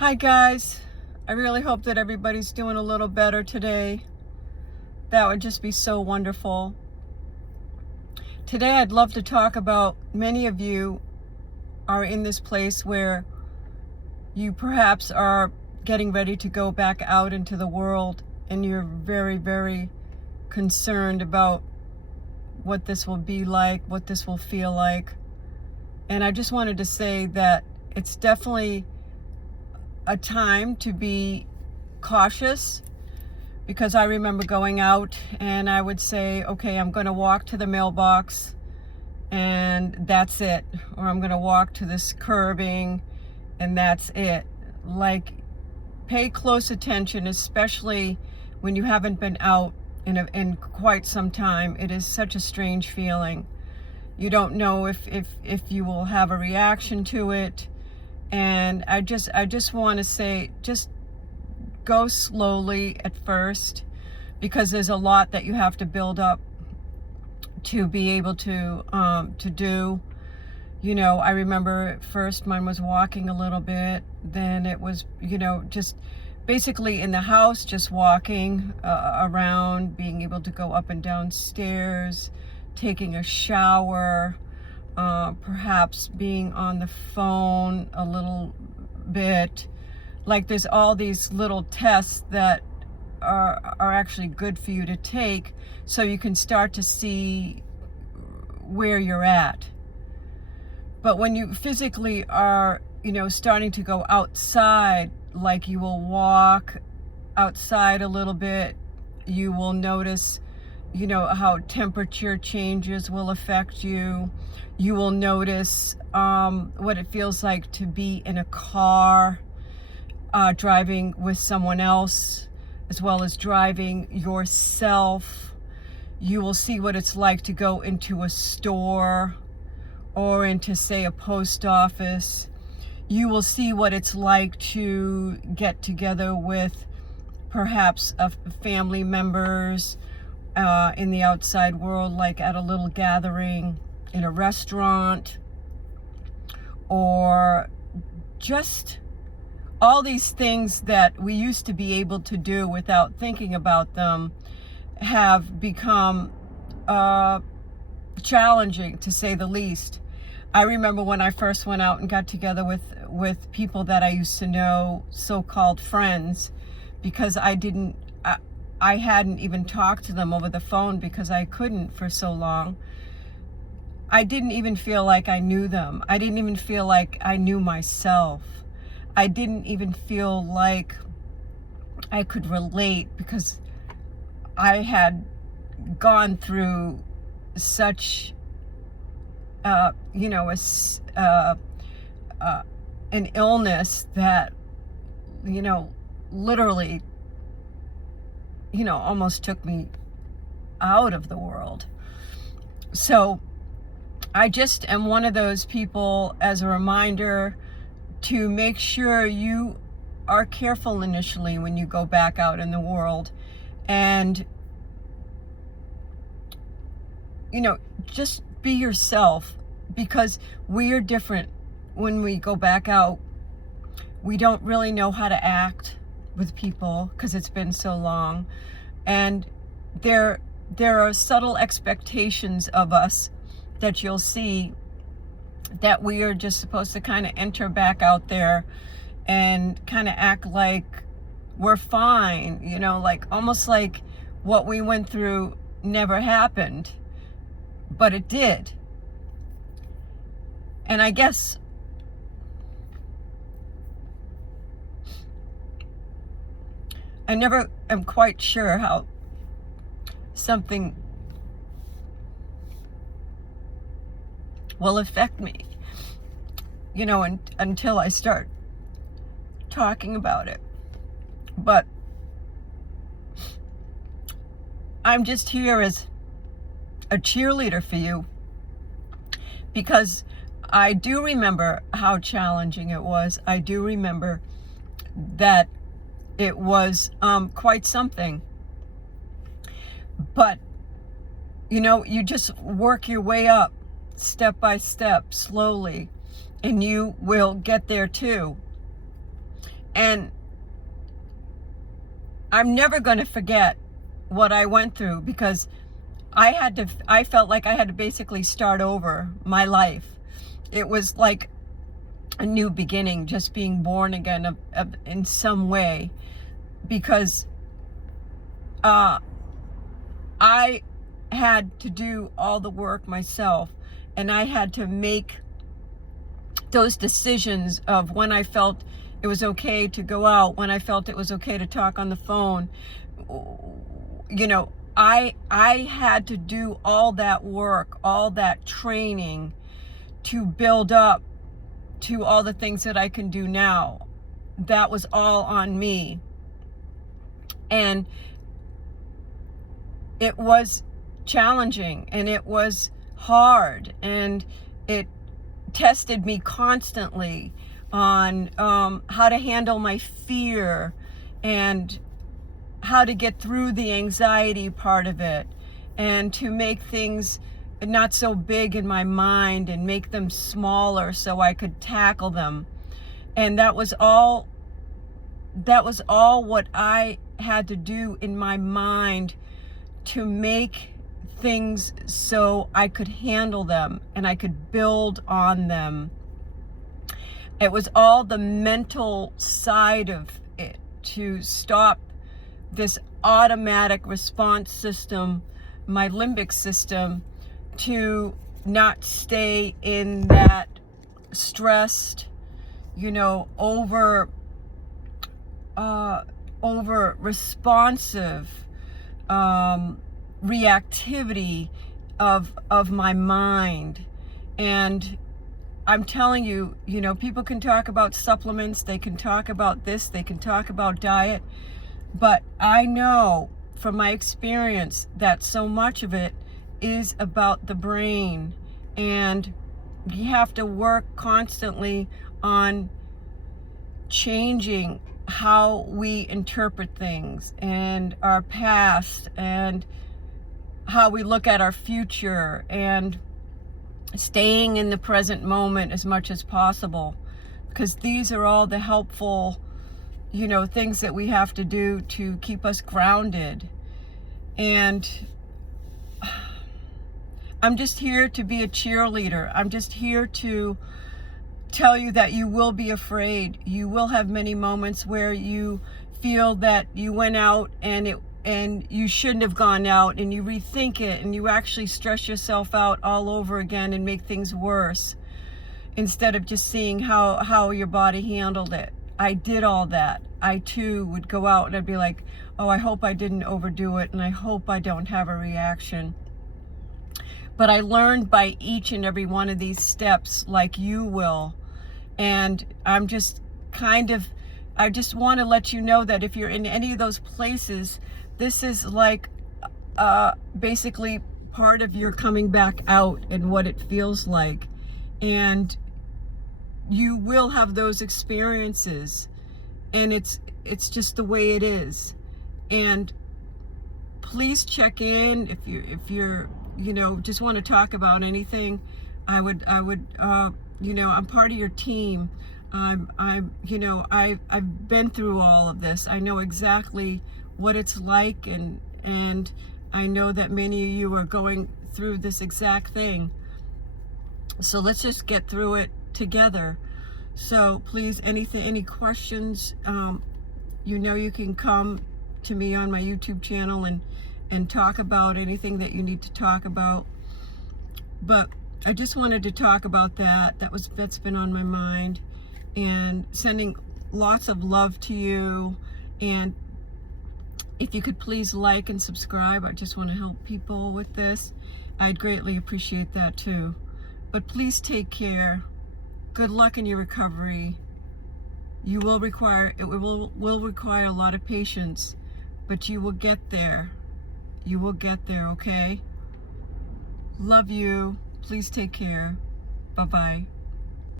Hi guys, I really hope that everybody's doing a little better today. That would just be so wonderful. Today I'd love to talk about, many of you are in this place where you perhaps are getting ready to go back out into the world and you're very, very concerned about what this will be like, what this will feel like. And I just wanted to say that it's definitely a time to be cautious, because I remember going out and I would say, okay, I'm going to walk to the mailbox and that's it, or I'm going to walk to this curbing and that's it. Like, pay close attention, especially when you haven't been out in quite some time. It is such a strange feeling. You don't know if you will have a reaction to it. And I just want to say, just go slowly at first, because there's a lot that you have to build up to be able to do. You know, I remember at first mine was walking a little bit, then it was, just basically in the house, just walking around, being able to go up and down stairs, taking a shower, perhaps being on the phone a little bit. Like, there's all these little tests that are actually good for you to take, so you can start to see where you're at. But when you physically are, starting to go outside, like you will walk outside a little bit, you will notice, how temperature changes will affect you. You will notice what it feels like to be in a car, driving with someone else, as well as driving yourself. You will see what it's like to go into a store or into, say, a post office. You will see what it's like to get together with perhaps family members in the outside world, like at a little gathering in a restaurant, or just all these things that we used to be able to do without thinking about them have become challenging, to say the least. I remember when I first went out and got together with people that I used to know, so-called friends, because I hadn't even talked to them over the phone because I couldn't for so long. I didn't even feel like I knew them. I didn't even feel like I knew myself. I didn't even feel like I could relate, because I had gone through such, an illness that, literally, almost took me out of the world. So I just am one of those people, as a reminder, to make sure you are careful initially when you go back out in the world, and just be yourself, because we are different when we go back out. We don't really know how to act with people because it's been so long, and there are subtle expectations of us that you'll see, that we are just supposed to kind of enter back out there and kind of act like we're fine, like almost like what we went through never happened, but it did. And I guess I never am quite sure how something will affect me, until I start talking about it. But I'm just here as a cheerleader for you, because I do remember how challenging it was. I do remember that it was quite something. But, you just work your way up, step by step, slowly, and you will get there too. And I'm never going to forget what I went through, because I felt like I had to basically start over my life. It was like a new beginning, just being born again in some way, because I had to do all the work myself, and I had to make those decisions of when I felt it was okay to go out, when I felt it was okay to talk on the phone. You know, I had to do all that work, all that training to build up to all the things that I can do now. That was all on me. And it was challenging, and it was hard, and it tested me constantly on how to handle my fear, and how to get through the anxiety part of it, and to make things not so big in my mind and make them smaller so I could tackle them. And that was all what I had to do in my mind to make things so I could handle them and I could build on them. It was all the mental side of it, to stop this automatic response system, my limbic system, to not stay in that stressed, over responsive reactivity of my mind. And I'm telling you, people can talk about supplements, they can talk about this, they can talk about diet, but I know from my experience that so much of it is about the brain, and you have to work constantly on changing how we interpret things and our past, and how we look at our future, and staying in the present moment as much as possible, because these are all the helpful things that we have to do to keep us grounded. And I'm just here to be a cheerleader. I'm just here to tell you that you will be afraid. You will have many moments where you feel that you went out and you shouldn't have gone out, and you rethink it, and you actually stress yourself out all over again and make things worse, instead of just seeing how your body handled it. I did all that. I too would go out and I'd be like, oh, I hope I didn't overdo it, and I hope I don't have a reaction. But I learned by each and every one of these steps, like you will. And I just want to let you know that if you're in any of those places, this is like basically part of your coming back out and what it feels like. And you will have those experiences, and it's just the way it is. And please check in if you're just want to talk about anything. I would I'm part of your team. I've been through all of this. I know exactly what it's like, and I know that many of you are going through this exact thing. So let's just get through it together. So please, any questions, you can come to me on my YouTube channel and talk about anything that you need to talk about. But I just wanted to talk about that's been on my mind, and sending lots of love to you. And if you could please like and subscribe, I just want to help people with this. I'd greatly appreciate that too. But please take care. Good luck in your recovery. It will require a lot of patience, but you will get there. You will get there, okay? Love you. Please take care. Bye-bye.